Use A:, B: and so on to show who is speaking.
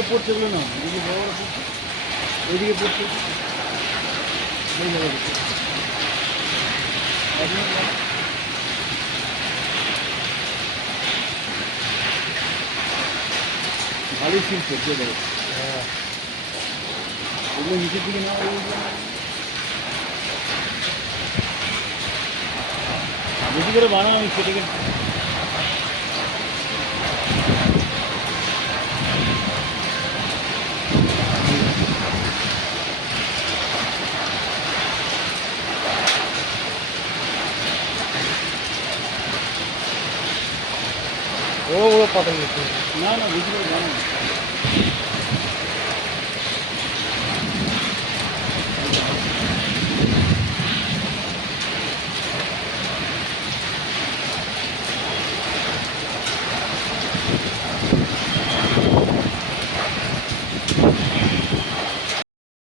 A: ওইদিকে পড়ছে এগুলো না ওইদিকে বড় বড় পড়ছে এই জায়গায় পড়ছে। নিচের দিকে না। বেশি করে বানাও সেটাকে
B: ও ও পতন
A: না না বুঝতে পারব